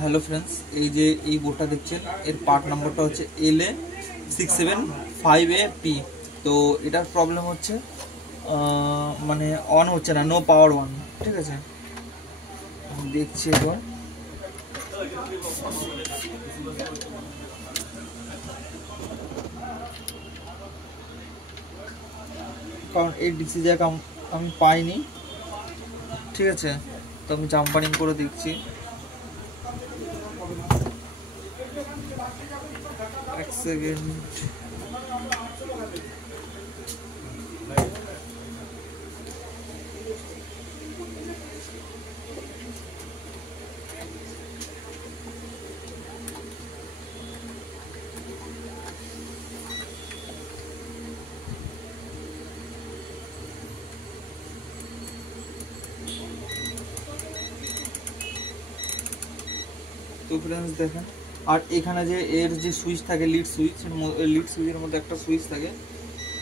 Hello friends, এই যে এই বোর্ডটা দেখছেন এর পার্ট নাম্বারটা হচ্ছে LA675AP। তো এটার প্রবলেম হচ্ছে মানে অন হচ্ছে না, নো পাওয়ার অন। ঠিক আছে, দেখছি এবার। কারণ এই ডিসি জ্যাক আমি পাইনি। ঠিক আছে, তো আমি জাম্পারিং করে দেখছি। এক সেকেন্ড। তো ফ্রেন্ডস দেখেন, আর এখানে যে এর যে সুইচ থাকে, লিড সুইচের মধ্যে একটা সুইচ থাকে,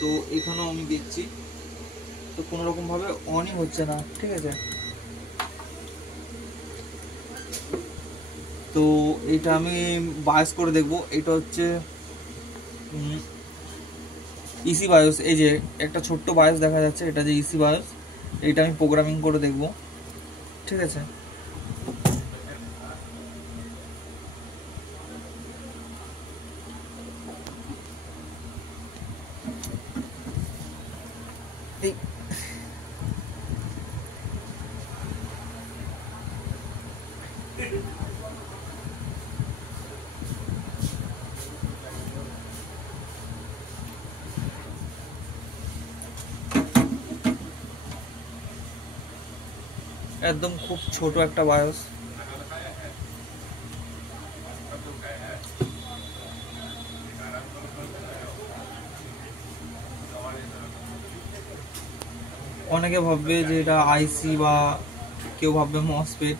তো এখানেও আমি দেখছি তো কোনো রকমভাবে অনই হচ্ছে না। ঠিক আছে, তো এটা আমি বায়োস করে দেখব। এটা হচ্ছে ইসি বায়োস। এই যে একটা ছোট্ট বায়োস দেখা যাচ্ছে, এটা যে ইসি বায়োস, এটা আমি প্রোগ্রামিং করে দেখব। ঠিক আছে, এই একদম খুব ছোট একটা বায়োস। অনেকে ভাববে যে এটা আইসি বা কেউ ভাববে মসফেট,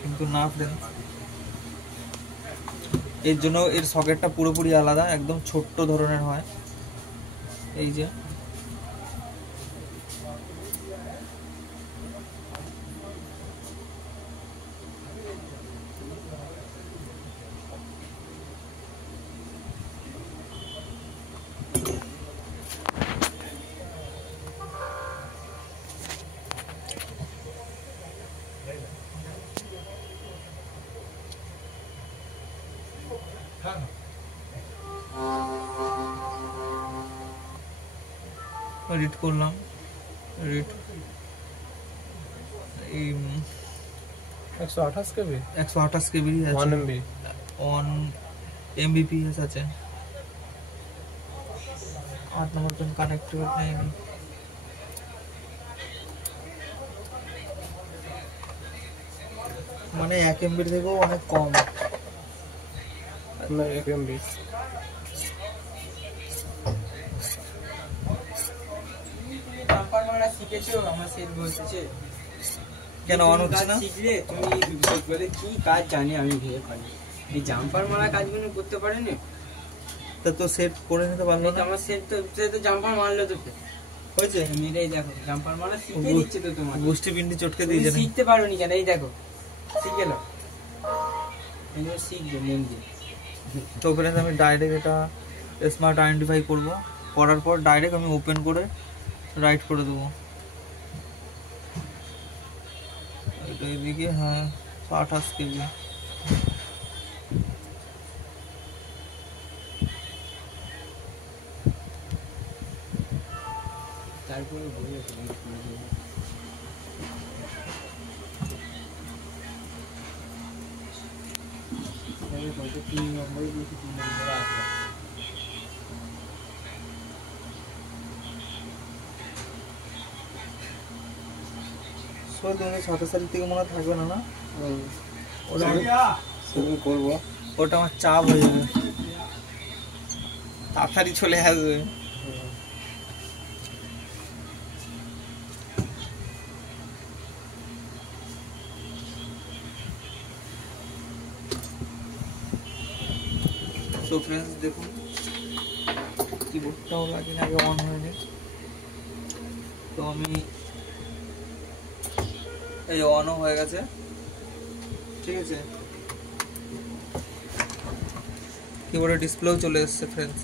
কিন্তু না ফ্রেন্ডস, এর জন্য এর সকেটটা পুরোপুরি আলাদা, একদম ছোট্ট ধরনের হয়। এই যে রিড করলাম, রিড এই 128 কেবি 128 কেবি আছে, 1 এমবি 1 Mbps আছে। 8 নম্বর পিন কানেক্টেড নেই, মানে 1 এমবির থেকেও অনেক কম। না 1 এমবি কেন অন হচ্ছে না? শিখলে তুমি বলে কি কাজ জানি আমি ভেবে পারি, এই জাম্পার মারা কাজগুলো করতে পারে না। তা তো সেট করে নিতে পারলো না। আমার সেট তো জাম্পার মারলো তো হয়েছে, মেরেই দেখো জাম্পার মারা শিখে দিচ্ছে তো তোমার। গোষ্ঠী পিন্ডি চটকে দিয়েছে, শিখতে পারো নি কেন? এই দেখো শিখে নাও, এবার শিখবে মন দিয়ে। তো ফ্রেন্ডস আমি ডাইরেক্ট এটা স্মার্ট আইডেন্টিফাই করব, করার পর ডাইরেক্ট আমি ওপেন করে রাইট করে দেবো। এটা এদিকে, হ্যাঁ 128 কেজি। তারপরে বলে হয়তো 3 নম্বরে দিয়েছি, 3 নম্বরে আসবে। তুমি 27 তারিখ থেকে মনে হয় থাকবে না, না? ওটা করবো, ওটা আমার চাপ হয়ে যাবে, তাড়াতাড়ি চলে আসবে। তো ফ্রেন্ডস দেখুন, কিবোর্ডটাও লাগে না, আগে অন হয়নি। তো আমি এই অনও হয়ে গেছে। ঠিক আছে, কিবোর্ডের ডিসপ্লেও চলে এসেছে ফ্রেন্ডস।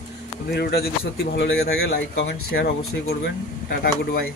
ভিডিওটা যদি সত্যি ভালো লেগে থাকে লাইক কমেন্ট শেয়ার অবশ্যই করবেন। Tata, good bye.